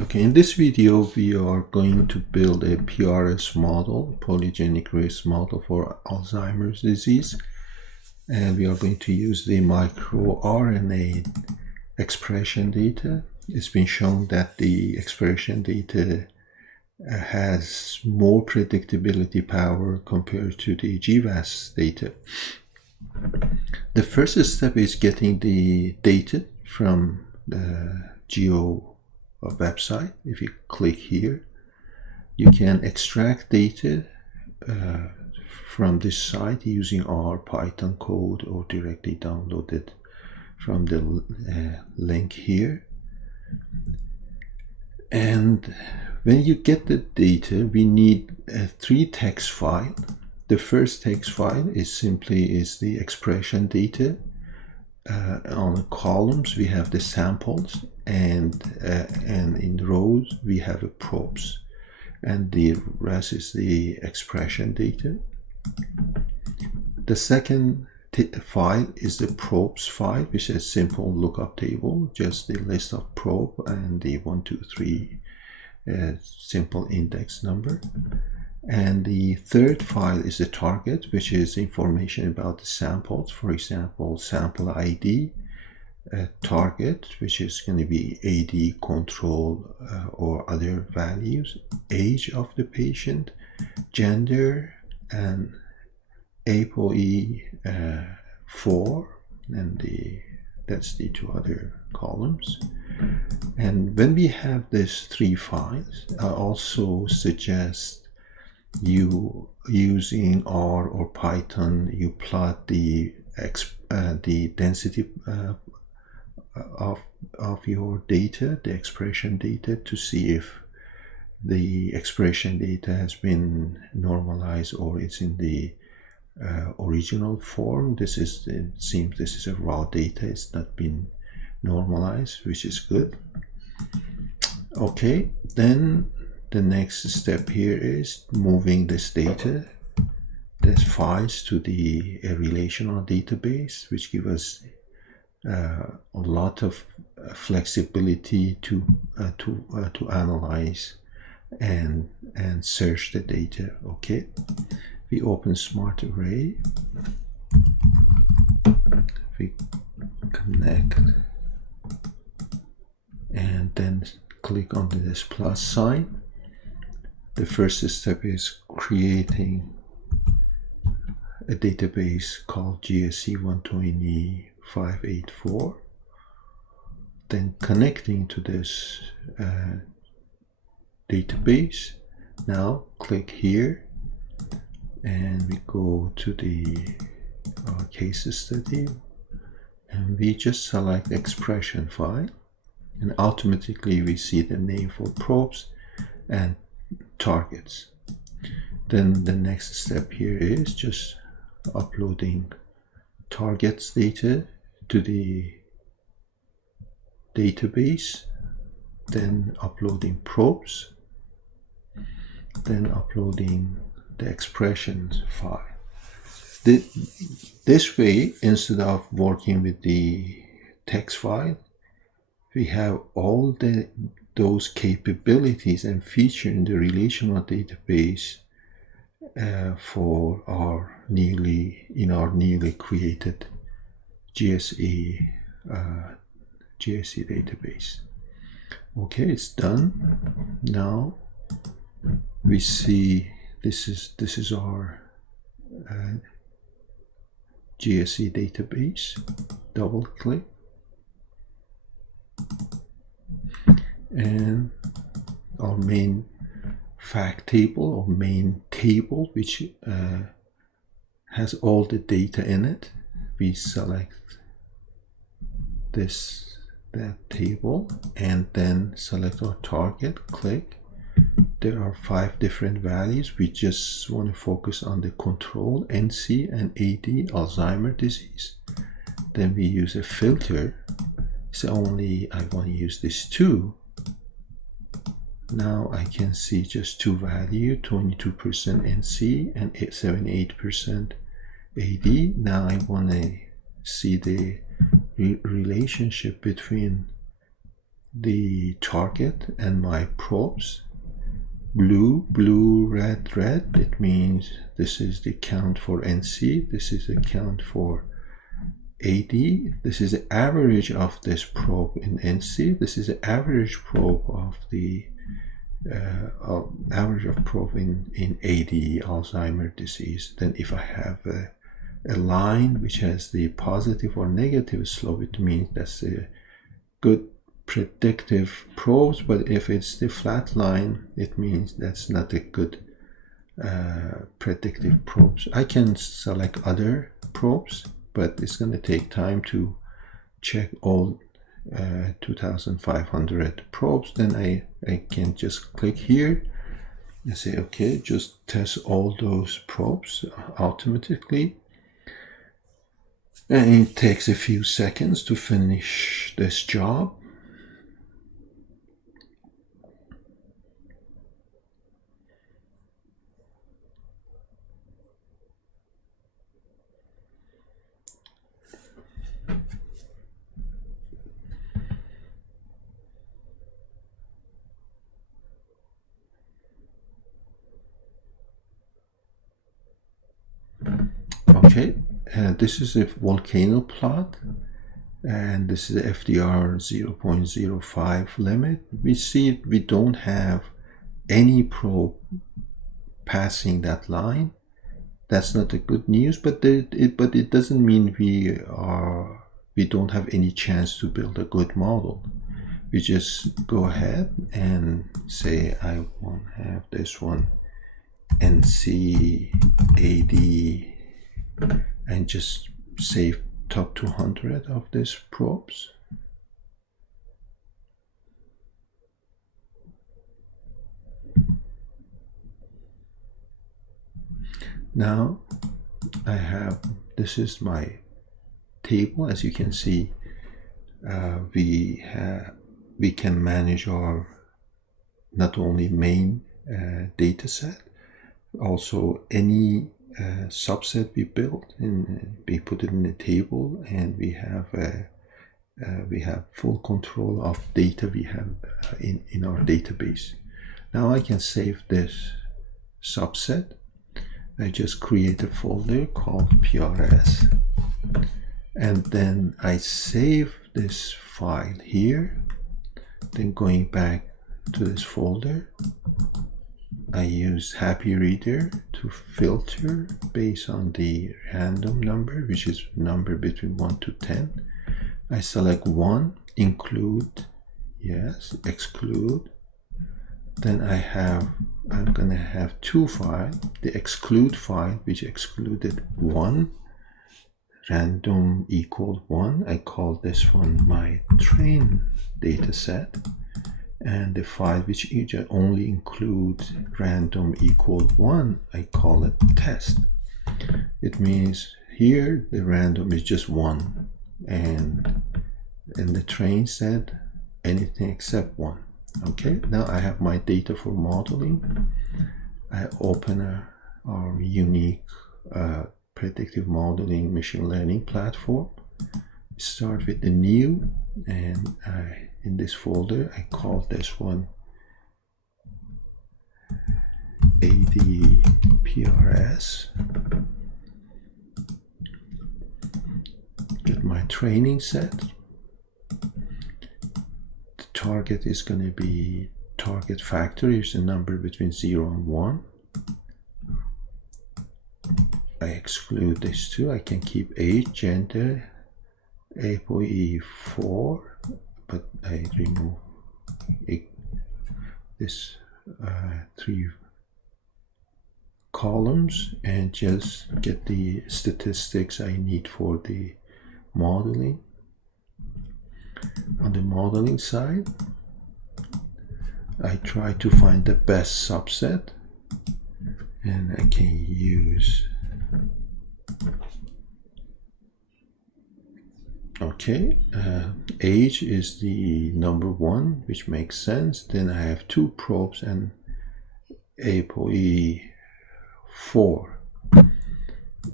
Okay, in this video we are going to build a PRS model, polygenic race model for Alzheimer's disease, and we are going to use the microRNA expression data. It's been shown that the expression data has more predictability power compared to the GWAS data. The first step is getting the data from the GEO website. If you click here, you can extract data from this site using our Python code or directly download it from the link here. And when you get the data, we need 3 text files. The first text file is the expression data. On the columns we have the samples, and in rows we have the probes, and the rest is the expression data. The second file is the probes file, which is a simple lookup table, just the list of probe and the 1, 2, 3 simple index number. And the third file is the target, which is information about the samples. For example, sample ID, target, which is going to be AD, control, or other values, age of the patient, gender, and ApoE4, and that's the 2 other columns. And when we have these 3 files, I also suggest you using R or Python, you plot the density of your data, the expression data, to see if the expression data has been normalized or it's in the original form. It seems this is a raw data, it's not been normalized, which is good. Okay, then the next step here is moving this data, these files, to the relational database, which gives us a lot of flexibility to analyze and search the data. Okay, we open Smart Array, we connect, and then click on this plus sign. The first step is creating a database called GSE 120.584, then connecting to this database. Now click here and we go to the case study, and we just select expression file, and automatically we see the name for probes and targets. Then the next step here is just uploading targets data to the database, then uploading probes, then uploading the expressions file. This way, instead of working with the text file, we have all those capabilities and features in the relational database for our newly created GSE database. Okay, it's done. Now we see this is our GSE database. Double click, and our main fact table or main table, which has all the data in it. We select that table and then select our target, click. There are 5 different values. We just want to focus on the control, NC and AD, Alzheimer's disease. Then we use a filter. So only I want to use this 2. Now I can see just 2 values, 22% NC and 78% AD. Now I want to see the relationship between the target and my probes. Blue, blue, red, red, it means this is the count for NC, this is the count for AD, this is the average of this probe in NC, this is the average probe of the average of probe in AD, Alzheimer disease. Then if I have a line which has the positive or negative slope, it means that's a good predictive probes, but if it's the flat line, it means that's not a good predictive probes. I can select other probes, but it's going to take time to check all 2500 probes. Then I can just click here and say, okay, just test all those probes automatically. And it takes a few seconds to finish this job. Okay, this is a volcano plot, and this is the FDR 0.05 limit. We see we don't have any probe passing that line. That's not a good news, but it doesn't mean we don't have any chance to build a good model. We just go ahead and say I want to have this one NC AD and just save top 200 of these probes. Now I have, this is my table. As you can see, we can manage our not only main data set, also any subset we build, and we put it in a table, and we have full control of data we have in our database. Now I can save this subset. I just create a folder called PRS, and then I save this file here. Then going back to this folder, I use Happy Reader to filter based on the random number, which is number between 1 to 10. I select 1, include, yes, exclude. Then I'm gonna have two files. The exclude file, which excluded 1, random equal 1. I call this one my train data set. And the file which only includes random equal 1, I call it test. It means here the random is just 1, and the train said anything except 1. Okay, now I have my data for modeling. I open our unique predictive modeling machine learning platform. Start with the new, and in this folder I call this one ADPRS. Get my training set. The target is going to be target factor is a number between 0 and 1. I exclude this too. I can keep age, gender, APOE4, but I remove this 3 columns and just get the statistics I need for the modeling. On the modeling side, I try to find the best subset, and I can use, okay, age is the number 1, which makes sense. Then I have 2 probes and APOE4.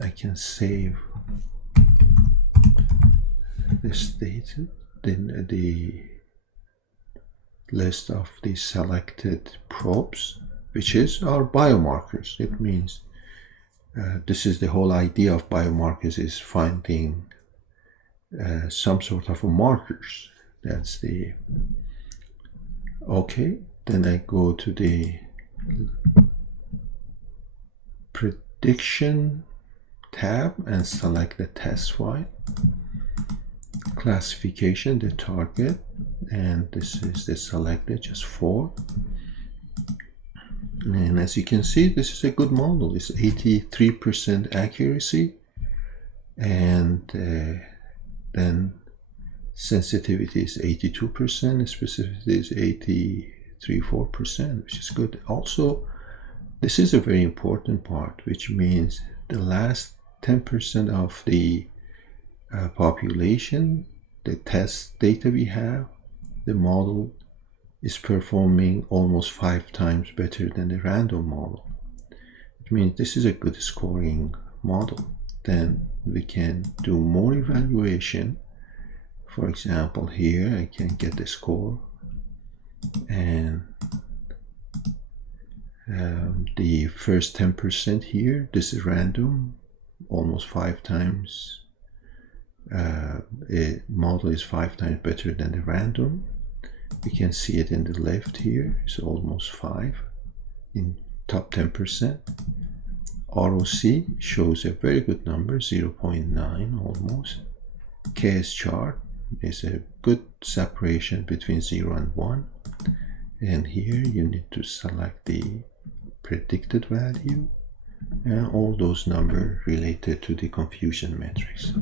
I can save this data. Then list of the selected probes, which is our biomarkers. It means this is the whole idea of biomarkers, is finding some sort of markers. That's the okay. Then I go to the prediction tab and select the test file, classification, the target, and this is the selected, just 4. And as you can see, this is a good model. It's 83% accuracy, and then sensitivity is 82%, specificity is 83.4%, which is good. Also, this is a very important part, which means the last 10% of the population, the test data we have, the model is performing almost 5 times better than the random model. It means this is a good scoring model. Then we can do more evaluation. For example, here I can get the score, and the first 10% here, this is random, almost 5 times. A model is 5 times better than the random. We can see it in the left here. It's almost 5 in top 10%. ROC shows a very good number, 0.9 almost. KS chart is a good separation between 0 and 1. And here you need to select the predicted value and all those numbers related to the confusion matrix.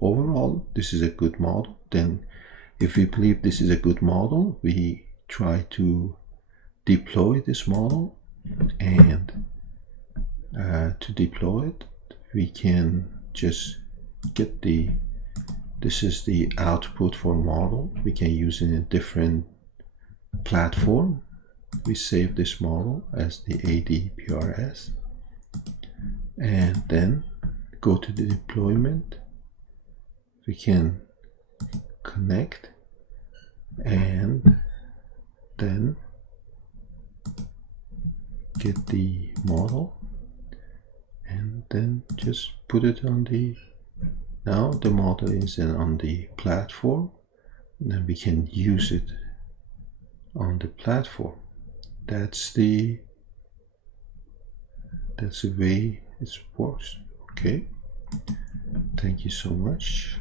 Overall, this is a good model. Then if we believe this is a good model, we try to deploy this model, and to deploy it, we can just get this is the output for model. We can use it in a different platform. We save this model as the ADPRS, and then go to the deployment. We can connect, and then get the model, and then just put it on the, now the model is on the platform, and then we can use it on the platform. That's the way it works. Okay, thank you so much.